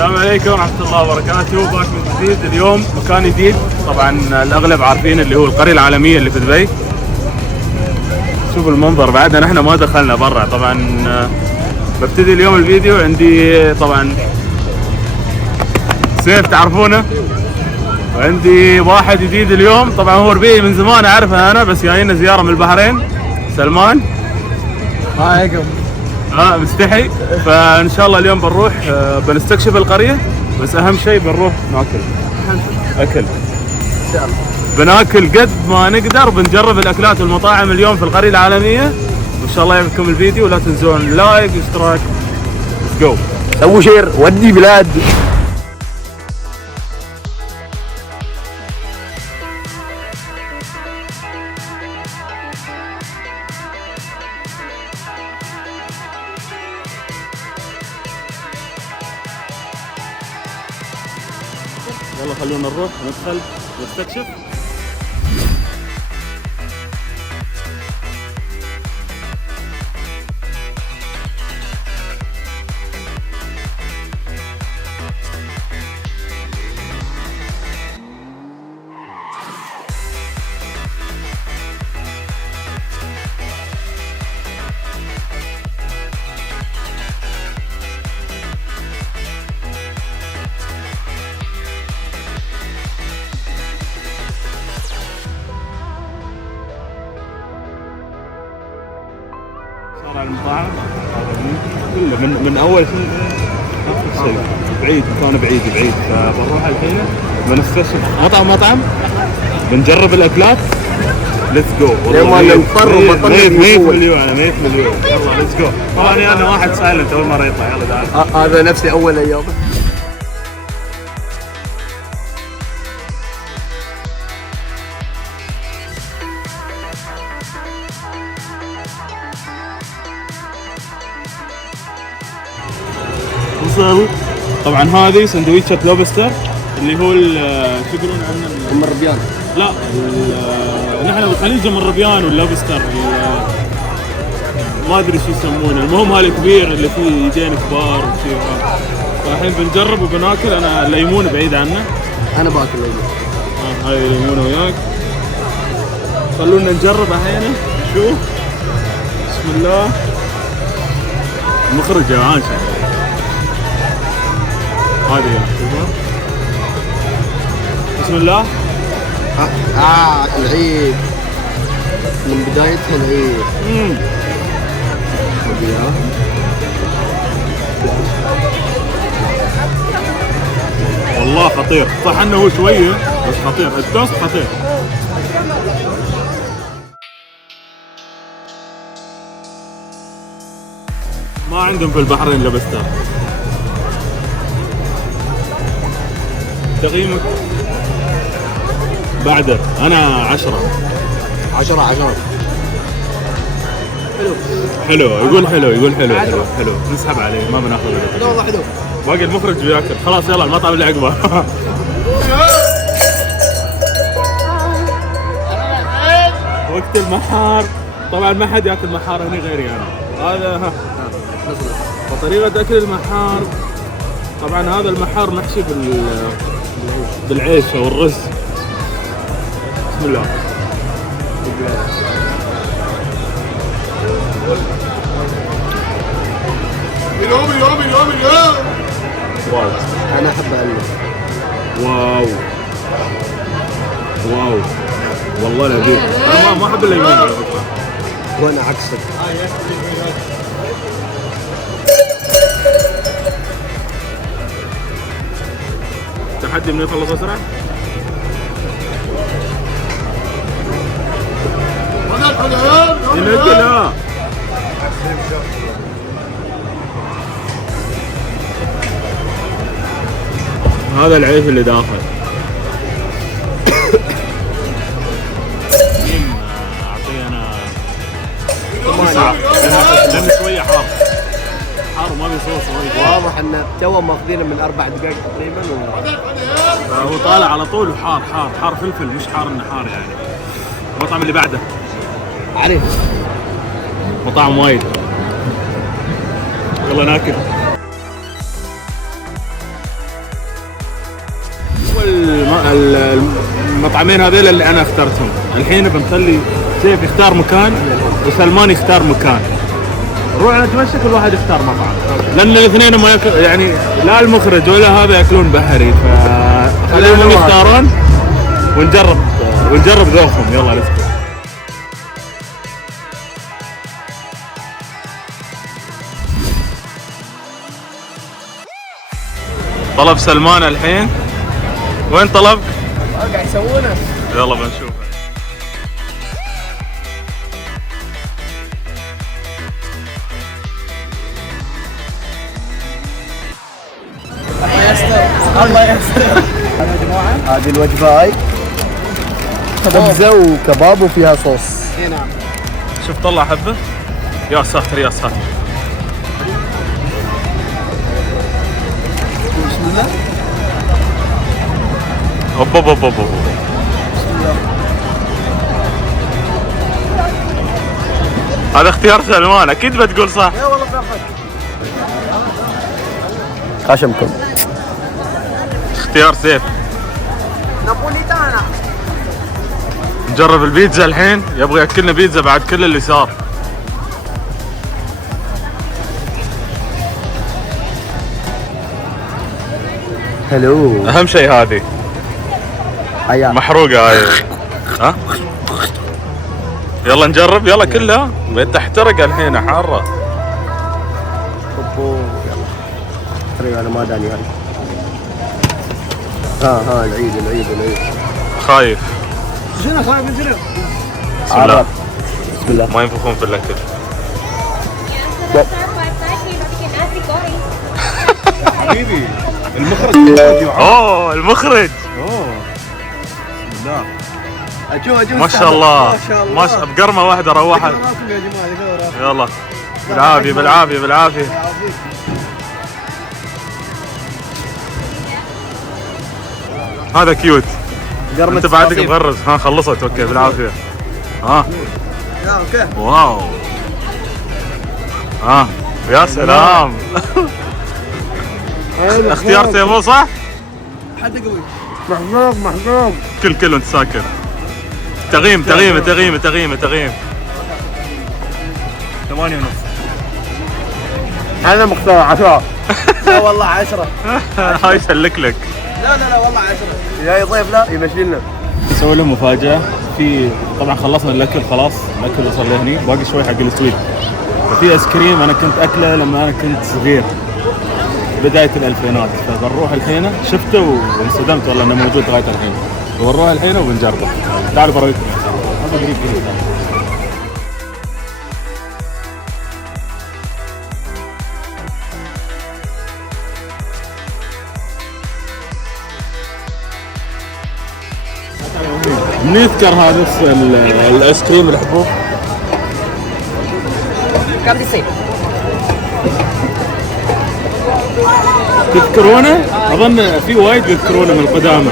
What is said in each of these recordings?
السلام عليكم ورحمة الله وبركاته. باك من جديد. اليوم مكان جديد، طبعا الأغلب عارفين اللي هو القرية العالمية اللي في دبي. شوفوا المنظر، بعدنا نحن ما دخلنا برا. طبعا ببتدي اليوم الفيديو. عندي طبعا سيف تعرفونه، وعندي واحد جديد اليوم. طبعا هو ربيعي من زمان أعرفه أنا، بس جاينا زيارة من البحرين. سلمان عليكم. مستحي. فان شاء الله اليوم بنروح بنستكشف القريه، بس اهم شيء بنروح ناكل اكل ان شاء الله. بناكل قد ما نقدر، بنجرب الاكلات والمطاعم اليوم في القريه العالميه. وان شاء الله يعجبكم الفيديو، ولا تنسون لايك واشتراك. ليتس جو، سووا شير ودي بلاد. يلا خلونا نروح ندخل نستكشف. شارع المطاعم كله من اول شيء بعيد، مكان بعيد فبنروح الحين بنستكشف مطعم بنجرب الاكلات. ليتس جو. لما نضطر 100 مليون. انا 100 مليون. يلا ليتس جو. طبعا انا واحد سايلنت اول مره يطلع. يلا تعال. هذا نفسي اول ايام. وصل. طبعا هذه سندويشة لوبستر اللي هو شو يقولون عنه؟ ام الربيان. لا نحن بالخليج ام الربيان واللوبستر ما ادري شو يسمونه. المهم هذا الكبير اللي فيه يدين كبار وشي. فالحين بنجرب وبناكل. انا الليمون بعيد عنه. انا باكل الليمون. هاي الليمون وياك. خلونا نجرب الحين نشوف. بسم الله. المخرج جوعان شكله. هذه بسم الله. العيد من بدايتها العيد. والله خطير. صح انه هو شويه بس خطير. التوست خطير. ما عندهم في البحرين لوبستر. تقييمك؟ بعده انا 10. 10 حلو. يقول حلو. نسحب عليه، ما بناخذ. لا والله حلو. باقي المخرج بياكل. خلاص يلا المطعم اللي عقبه. وقت المحار. طبعا ما حد ياكل محار هنا غيري انا. هذا وطريقة اكل المحار. طبعا هذا المحار محشي بالعيش او الرز. بسم الله. واو. انا احب اقلب. واو والله العظيم. انا ما احب الليمون على فكره. وانا عكسك. تحدي من يخلص اسرع. ينقلها. هذا العيش اللي داخل. اعطينا 9 لانه شويه حار وما بيصوص وايد. واضح ان تو ماخذينه من 4 دقائق تقريبا هو طالع على طول حار فلفل، مش حار النحار يعني. المطعم اللي بعده عارف مطاعم وايد. يلا ناكل. المطعمين هذيل اللي انا اخترتهم. الحين بنخلي سيف يختار مكان وسلمان يختار مكان، نروح نتمشى كل واحد يختار مطعم، لان الاثنين ما يعني لا المخرج ولا هذا ياكلون بحري، فخليهم يختارون ونجرب ذوقهم. يلا ليتس جو. طلب سلمان الحين، وين طلب؟ قاعد يسوونه. يلا بنشوف. الله يستر. هذه الوجبة هاي خبزة وكباب وفيها صوص. اي نعم. شوف طلع حبة. يا ساتر يا ساتر. بسم الله. اوب. هذا اختيار سلمان، اكيد بتقول صح. اي والله بناخذ. خشمكم. اختيار سيف. نابوليتانا. نجرب البيتزا الحين، يبغى ياكلنا بيتزا بعد كل اللي صار. هلو. اهم شيء هذه محروقه هاي. ها يلا نجرب، يلا كلها بتحترق الحين حاره. يلا ترى انا ما داني هاي. ها العيد. خايف. شنو خايف من شنو؟ بسم الله. ما ينفخون في الاكل. حبيبي المخرج. اوه المخرج. بسم الله. ما شاء الله ما شاء الله. بقرمه واحده روحت. يلا بالعافيه. هذا كيوت. انت بعدك مغرز. ها خلصت. اوكي بالعافيه. ها اوكي. واو. ها يا سلام. اختيار سيفو صح؟ حد قوي. محقوق. كل انت ساكر. تغييم 8.5. انا مختار 10. لا والله 10. هاي يسلك لك. لا والله 10. جاي ضيف لا يمشي لنا. نسوي لهم مفاجأة. في طبعا خلصنا الاكل خلاص، الاكل وصل لهني، باقي شوي حق السويت. ففي ايس كريم انا كنت اكله لما انا كنت صغير بداية الألفينات، فبنروح الحين شفته وانصدمت والله انه موجود لغاية الحين، فبنروح الحين وبنجربه. تعالوا بوريكم. هذا قريب. نذكر هذا الايس كريم اللي يحبوه. كم بيصير؟ تذكرونه؟ اظن في وايد يذكرونه من القدامى.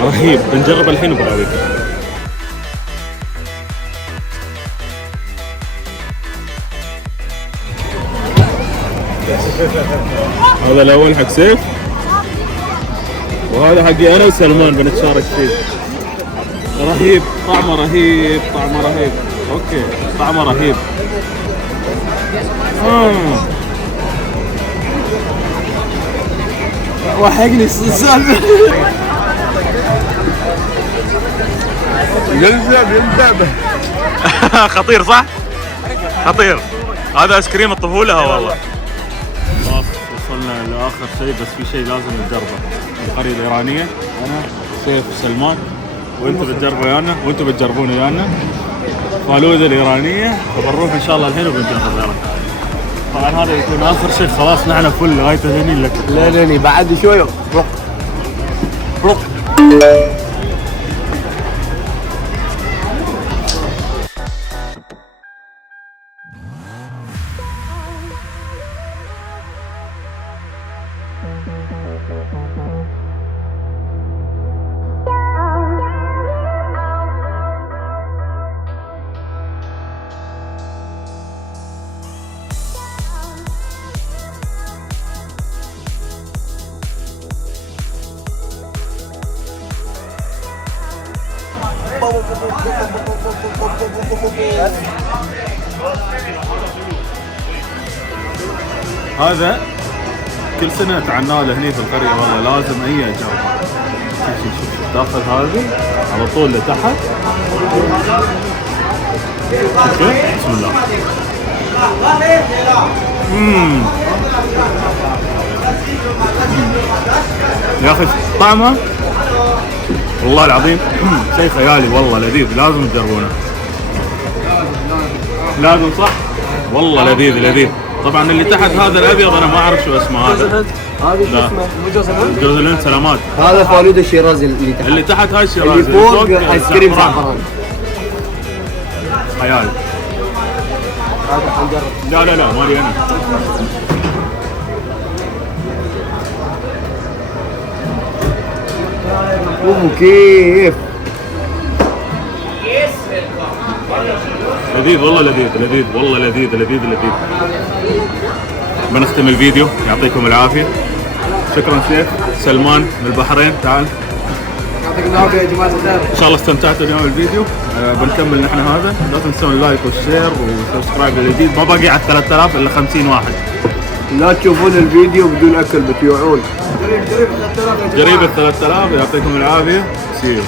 رهيب. بنجرب الحين وبراويكم. هذا الاول حق سيف، وهذا حقي انا وسلمان بنتشارك فيه. رهيب. طعمه رهيب. اوكي طعمه رهيب. وحقني السالفه. ينزب. خطير صح؟ خطير. هذا ايس كريم الطفوله والله. خلاص وصلنا لاخر شيء، بس في شيء لازم نجربه. القرية الايرانيه. انا سيف وسلمان، وانتم بتجربوا ويانا، وانتم بتجربون ويانا فالوذة الايرانيه. فبنروح ان شاء الله الحين وبنجرب ذلك. طبعا هذا يكون اخر شيء. خلاص نحن فل لغايه هني لك. لا بعد شوي. هذا كل سنة اتعناه له هني في القرية، والله لازم اجي اجربه. شوف تاخذ هذه على طول لتحت. اوكي بسم الله. يا اخي طعمه والله العظيم شيء خيالي، والله لذيذ، لازم تجربونه. لازم صح؟ والله لذيذ لذيذ. طبعا اللي تحت هذا الابيض انا ما اعرف شو اسمه هذا. هذا لا. اسمه جوز الهند. جوز الهند سلامات. هذا فالودة الشيرازي اللي تحت. اللي تحت هاي الشيرازي، اللي فوق ايس كريم زعفران. خيال. هذا حنجرب. لا مالي انا. كيف لذيذ والله، لذيذ والله، لذيذ. بنختم الفيديو، يعطيكم العافية. شكرا شيخ سلمان من البحرين، تعال. يعطيكم العافية يا جماعة الخير. ان شاء الله استمتعتوا اليوم الفيديو. بنكمل نحن هذا، لا تنسون اللايك والشير وسبسكرايب للجديد. ما باقي على 3000 الا 50 واحد. لا تشوفون الفيديو بدون اكل بتجوعون. قريب ال 3000. يعطيكم العافية. سي يو.